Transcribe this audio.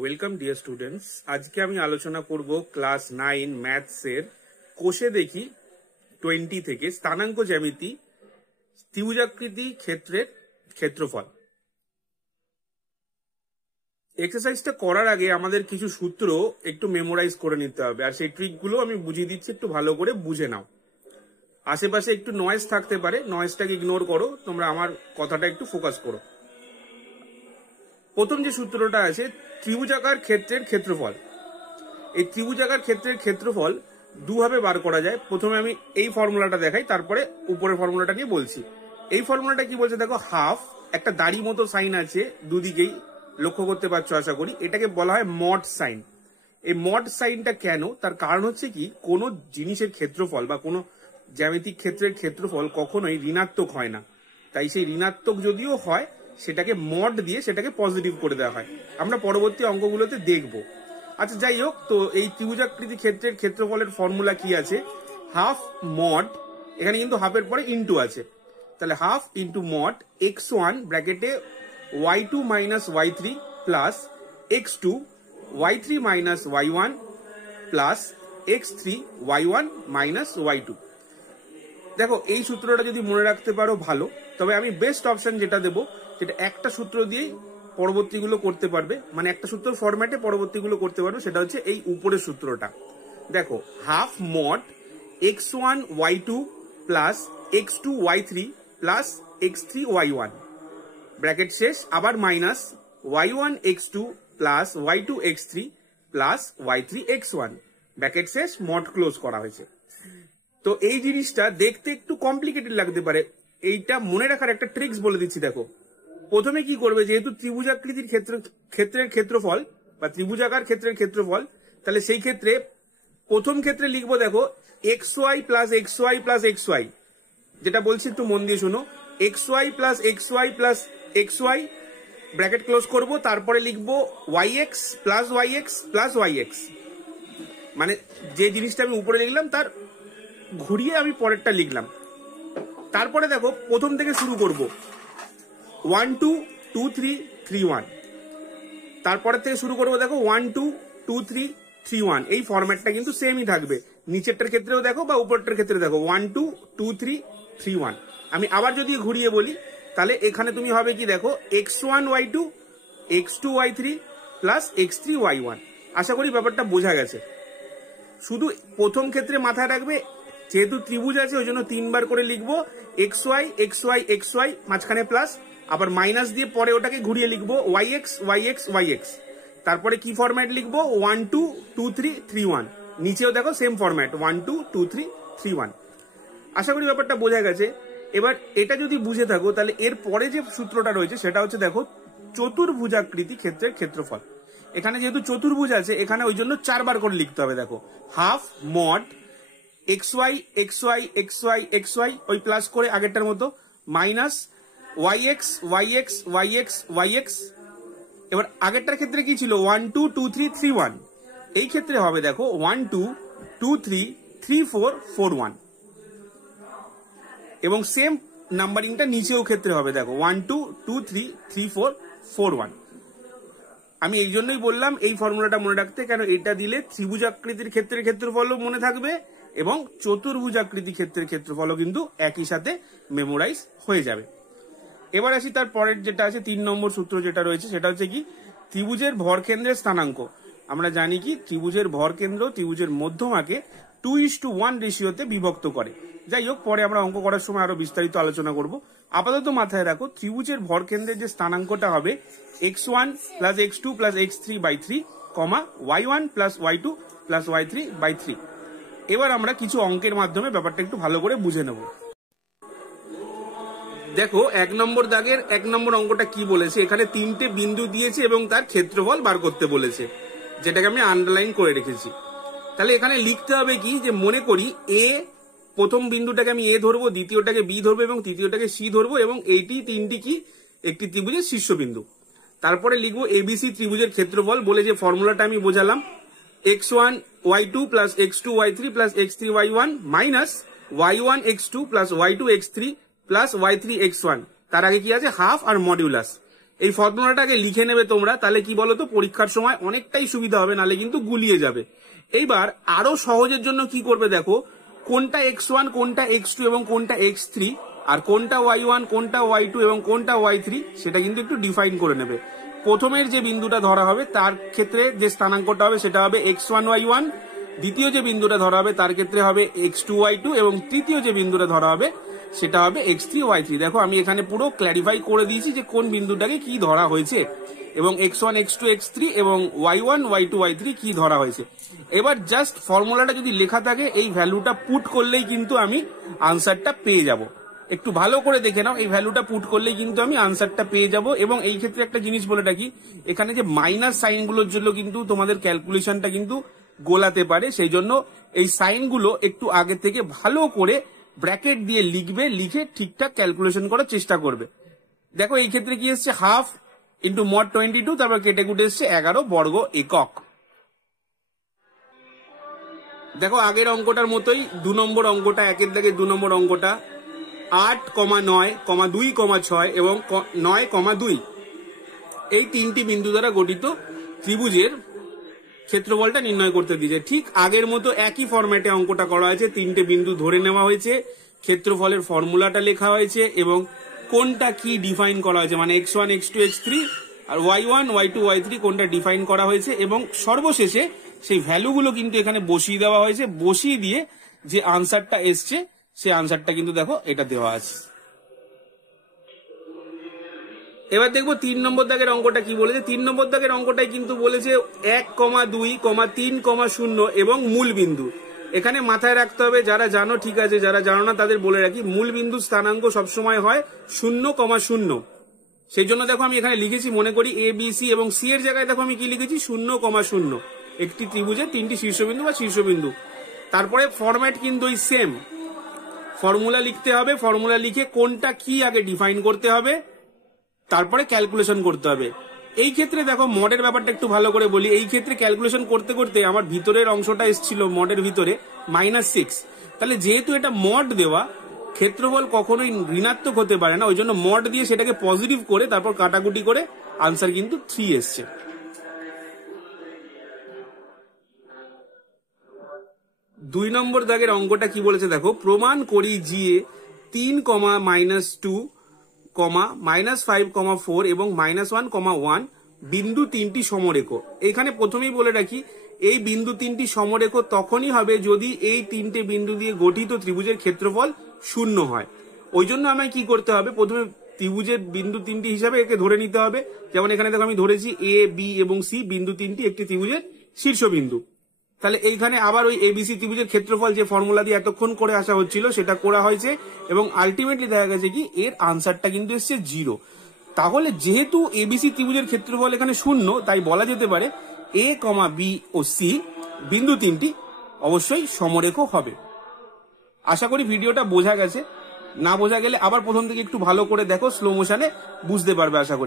Welcome dear students. আজকে আমি আলোচনা করব ক্লাস 9 ম্যাথসের কোষে দেখি 20 থেকে স্থানাঙ্ক জ্যামিতি ত্রিভুজাকৃতি ক্ষেত্রের ক্ষেত্রফল। এক্সারসাইজটা করার আগে আমাদের কিছু সূত্র একটু মেমোরাইজ করে নিতে হবে, আর সেই ট্রিকগুলো আমি বুঝিয়ে দিচ্ছি, একটু ভালো করে বুঝে নাও। আশেপাশে একটু নয়েজ থাকতে পারে, নয়েজটাকে ইগনোর করো, তোমরা আমার কথাটা একটু ফোকাস করো। প্রথম যে সূত্রটা আছে ত্রিভুজাকার ক্ষেত্রের ক্ষেত্রফল। এই ত্রিভুজাকার ক্ষেত্রের ক্ষেত্রফল দুভাবে বার করা যায়। প্রথমে আমি এই ফর্মুলাটা দেখাই, তারপরে উপরের ফর্মুলাটা নিয়ে বলছি। এই ফর্মুলাটা কি বলছে দেখো, হাফ একটা দাড়ি মতো সাইন আছে দুদিকেই, লক্ষ্য করতে পারছো আশা করি। এটাকে বলা হয় মড সাইন। এই মড সাইনটা কেন, তার কারণ হচ্ছে কি, কোনো জিনিসের ক্ষেত্রফল বা কোনো জ্যামিতিক ক্ষেত্রের ক্ষেত্রফল কখনোই ঋণাত্মক হয় না। তাই সেই ঋণাত্মক যদিও হয়, সেটাকে মড দিয়ে সেটাকে পজিটিভ করে দেওয়া হয়। আমরা পরবর্তী অঙ্কগুলোতে দেখব। আচ্ছা, যাই হোক, তো এই ত্রিভুজাকৃতি ক্ষেত্রের ক্ষেত্রফলের ফর্মুলা কি আছে, হাফ মড, এখানে কিন্তু হাফের পরে ইন্টু আছে, তাহলে হাফ ইন্টু মড x1 ব্র্যাকেটে y2 minus y3 plus x2 y3 minus y1 plus x3 y1 minus y2। দেখো, এই সূত্রটা যদি মনে রাখতে পারো ভালো, তবে আমি বেস্ট অপশন যেটা দেবো, সেটা একটা সূত্র দিয়েই পরবর্তীগুলো করতে পারবে, মানে একটা সূত্র ফরম্যাটে পরবর্তীগুলো করতে পারবে। সেটা হচ্ছে এই উপরের সূত্রটা। দেখো, half mod x1 y2 plus x2 y3 plus x3 y1 bracket শেষ, আবার minus y1 x2 plus y2 x3 plus y3 x1 bracket শেষ, মড ক্লোজ করা হয়েছে। তো এই জিনিসটা দেখতে একটু কমপ্লিকেটেড লাগতে পারে, এইটা মনে রাখার একটা ট্রিক্স বলে দিচ্ছি। দেখো, প্রথমে কি করবে, যেহেতু ত্রিভুজাকৃতির ক্ষেত্রের ক্ষেত্রফল বা ত্রিভুজাকার ক্ষেত্রের ক্ষেত্রফল, তাহলে সেই ক্ষেত্রে প্রথম ক্ষেত্রে লিখবো, দেখো xy plus xy plus xy, যেটা বলছি একটু মন দিয়ে শোনো, xy plus xy plus xy bracket close করব, তারপরে লিখবো yx plus yx plus yx, মানে যে জিনিসটা আমি উপরে লিখলাম তার ঘুরিয়ে আমি পরেরটা লিখলাম। তারপরে দেখো, প্রথম থেকে শুরু করব, 1 2 2 3 3 1, তারপরে থেকে শুরু করবো, দেখো 1 2 2 3 3 1। এই ফরম্যাটটা কিন্তু সেমই থাকবে, নিচেরটার ক্ষেত্রেও দেখো বা উপরটার ক্ষেত্রে দেখো 1 2 2 3 3 1। আমি আবার যদি ঘুরিয়ে বলি, তাহলে এখানে তুমি হবে কি, দেখো x1 y2 x2 y3 plus x3 y1। আশা করি ব্যাপারটা বোঝা গেছে। শুধু প্রথম ক্ষেত্রে মাথায় রাখবে, যেহেতু ত্রিভুজ আছে ওই জন্য তিনবার করে লিখবো xy xy xy, মাঝখানে প্লাস, আবার মাইনাস দিয়ে পরে ওটাকে ঘুরিয়ে লিখবো yx yx yx। তারপরে কি ফরম্যাট লিখবো, 1 2 2 3 3 1। নিচেও দেখো সেম ফরম্যাট, 1 2 2 3 3 1। আশা করি ব্যাপারটা বোঝা গেছে। এবার এটা যদি বুঝে থাকো, তাহলে এর পরে যে সূত্রটা রয়েছে সেটা হচ্ছে, দেখো চতুর্ভুজাকৃতি ক্ষেত্রের ক্ষেত্রফল। এখানে যেহেতু চতুর্ভুজ আছে, এখানে ওই জন্য 4 বার করে লিখতে হবে। দেখো, half mod xy xy xy xy, ওই প্লাস করে আগেরটার মতো, minus yx yx yx yx। এবার আগেরটার ক্ষেত্রে কি ছিল, 1 2 2 3 3 1, এই ক্ষেত্রে হবে দেখো 1 2 2 3 3 4 4 1, এবং সেম নাম্বারিংটা নিচেও ক্ষেত্রে হবে, দেখো 1 2 2 3 3 4 4 1। আমি এই জন্যই বললাম এই ফর্মুলাটা মনে রাখতে, কেন এটা দিলে ত্রিভুজাকৃতির ক্ষেত্রের ক্ষেত্রফলও মনে থাকবে এবং চতুর্ভুজাকৃতি ক্ষেত্রের ক্ষেত্রফলও কিন্তু একই সাথে মেমোরাইজ হয়ে যাবে। এবার আসি তার পরের যেটা আছে, 3 নম্বর সূত্র যেটা রয়েছে, সেটা হচ্ছে কি, ত্রিভুজের ভরকেন্দ্রের স্থানাঙ্ক। আমরা জানি কি, ত্রিভুজের ভরকেন্দ্র ত্রিভুজের মধ্যমাকে 2:1 রেশিওতে বিভক্ত করে। যাই হোক, পরে আমরা অঙ্ক করার সময় আরো বিস্তারিত আলোচনা করব। আপাতত মাথায় রাখো, ত্রিভুজের ভরকেন্দ্রের যে স্থানাঙ্কটা হবে x1 plus x2 plus x3 by 3, y1 plus y2 plus y3 by 3। এবার আমরা কিছু অঙ্কের মাধ্যমে ব্যাপারটা একটু ভালো করে বুঝে নেব। দেখো, 1 নম্বর দাগের 1 নম্বর অঙ্কটা কি বলেছে, এখানে 3টে বিন্দু দিয়েছে এবং তার ক্ষেত্রফল বার করতে বলেছে, যেটাকে আমি আন্ডারলাইন করে রেখেছি। তাহলে এখানে লিখতে হবে কি, যে মনে করি এ, প্রথম বিন্দুটাকে আমি এ ধরবো, দ্বিতীয়টাকে বি ধরবো এবং তৃতীয়টাকে সি ধরবো, এবং এইটি তিনটি কি, একটি ত্রিভুজের শীর্ষবিন্দু। তারপরে লিখবো এবিসি ত্রিভুজের ক্ষেত্রফল বলে যে ফর্মুলাটা আমি বোঝালাম, x1 y2 plus x2 y3 plus x3 y1 minus y1 x2 plus y2 x3 plus y3 x1। তার আগে কি আছে, হাফ আর মডিউলাস। এই ফর্মুলাটাকে লিখে নেবে তোমরা, তাহলে কি বলতো পরীক্ষার সময় অনেকটাই সুবিধা হবে, নালে কিন্তু গুলিয়ে যাবে। এইবার আরো সহজের জন্য কি করবে দেখো, কোনটা x1 কোনটা x2 এবং কোনটা x3 আর কোনটা y1 কোনটা y2 এবং কোনটা y3 সেটা কিন্তু একটু ডিফাইন করে নেবে। প্রথমের যে বিন্দুটা ধরা হবে তার ক্ষেত্রে যে স্থানাঙ্কটা হবে সেটা হবে x1 y1, দ্বিতীয় যে বিন্দুটা ধরা হবে তার ক্ষেত্রে হবে x2 y2 এবং তৃতীয় যে বিন্দুটা ধরা হবে সেটা হবে x3 y3। দেখো আমি এখানে পুরো ক্ল্যারিফাই করে দিয়েছি যে কোন বিন্দুটাকে কি ধরা হয়েছে এবং x1 x2 x3 এবং y1 y2 y3 কি ধরা হয়েছে। এবার জাস্ট ফর্মুলাটা যদি লেখা থাকে এই ভ্যালুটা পুট করলেই কিন্তু আমি আনসারটা পেয়ে যাব। একটু ভালো করে দেখে নাও, এই ভ্যালুটা পুট করলেই কিন্তু আমি আনসারটা পেয়ে যাব। এবং এই ক্ষেত্রে একটা জিনিস বলে রাখি, এখানে যে মাইনাস সাইনগুলোর জন্য কিন্তু তোমাদের ক্যালকুলেশনটা কিন্তু গোলাতে পারে, সেই জন্য এই সাইনগুলো একটু আগে থেকে ভালো করে ব্র্যাকেট দিয়ে লিখবে, লিখে ঠিকঠাক ক্যালকুলেশন করার চেষ্টা করবে। দেখো এই ক্ষেত্রে কি এসছে হাফ ইন্টু মড 22, তারপর কেটে কুটে এসছে 11 বর্গ একক। দেখো আগের অঙ্কটার মতোই 2 নম্বর অঙ্কটা, একের দাগে 2 নম্বর অঙ্কটা 8,9, 2,6 এবং 9,2 এই তিনটি বিন্দু দ্বারা গঠিত ত্রিভুজের ক্ষেত্রফলটা নির্ণয় করতে দিয়েছে। ঠিক আগের মতো একই ফরম্যাটে অঙ্কটা করা হয়েছে, তিনটে বিন্দু ধরে নেওয়া হয়েছে, ক্ষেত্রফলের ফর্মুলাটা লেখা হয়েছে এবং কোনটা কি ডিফাইন করা হয়েছে, মানে x1 x2 x3 আর y1 y2 y3 কোনটা ডিফাইন করা হয়েছে এবং সর্বশেষে সেই ভ্যালুগুলো কিন্তু এখানে বসিয়ে দেওয়া হয়েছে। বসিয়ে দিয়ে যে আনসারটা এসছে সেই আনসারটা কিন্তু দেখো এটা দেওয়া আছে। এবার দেখবো 3 নম্বর দাগের অঙ্কটা কি বলেছে। 3 নম্বর দাগের অঙ্কটাই কিন্তু বলেছে 1,2, 3,0 এবং মূল বিন্দু। এখানে মাথায় রাখতে হবে, যারা জানো ঠিক আছে, যারা জানো না তাদের বলে রাখি, মূল বিন্দু স্থানাঙ্ক সবসময় হয় 0,0। সেই জন্য দেখো আমি এখানে লিখেছি, মনে করি এ বি সি এবং সি এর জায়গায় দেখো আমি কি লিখেছি 0,0। একটি ত্রিভুজের 3টি শীর্ষবিন্দু বা শীর্ষবিন্দু। তারপরে ফরম্যাট কিন্তু ওই সেম, ফর্মুলা লিখতে হবে, ফর্মুলা লিখে কোনটা কি আগে ডিফাইন করতে হবে, তারপরে ক্যালকুলেশন করতে হবে। এই ক্ষেত্রে দেখো মডের ব্যাপারটা একটু ভালো করে বলি। এই ক্ষেত্রে ক্যালকুলেশন করতে করতে আমার ভিতরের অংশটা এসেছিল মডের ভিতরে -6। তাহলে যেহেতু এটা মড দেওয়া, ক্ষেত্রফল কখনোই ঋণাত্মক হতে পারে না, ওই জন্য মড দিয়ে সেটাকে পজিটিভ করে তারপর কাটাকুটি করে আনসার কিন্তু 3 এসছে। দুই নম্বর দাগের অঙ্কটা কি বলেছে দেখো, প্রমাণ করি যে 3, -2, -5,4 এবং -1,1 বিন্দু 3টি সমরেখ। এখানে প্রথমেই বলে রাখি, এই বিন্দু 3টি সমরেখ তখনই হবে যদি এই 3টে বিন্দু দিয়ে গঠিত ত্রিভুজের ক্ষেত্রফল 0 হয়। ওই জন্য আমায় কি করতে হবে, প্রথমে ত্রিভুজের বিন্দু 3টি হিসাবে একে ধরে নিতে হবে। যেমন এখানে দেখো আমি ধরেছি এ বি এবং সি বিন্দু 3টি একটি ত্রিভুজের শীর্ষবিন্দু। তাহলে এইখানে আবার ওই এবিসি ত্রিভুজের ক্ষেত্রফল যে ফর্মুলা দিয়ে এতক্ষণ করে আসা হচ্ছিল সেটা করা হয়েছে এবং আলটিমেটলি দেখা গেছে কি এর আনসারটা কিন্তু এসছে 0। তাহলে যেহেতু এবিসি ত্রিভুজের ক্ষেত্রফল এখানে 0, তাই বলা যেতে পারে এ, বি ও সি বিন্দু 3টি অবশ্যই সমরেখ হবে। আশা করি ভিডিওটা বোঝা গেছে। না বোঝা গেলে আবার প্রথম থেকে একটু ভালো করে দেখো, স্লো মোশনে বুঝতে পারবে আশা করি।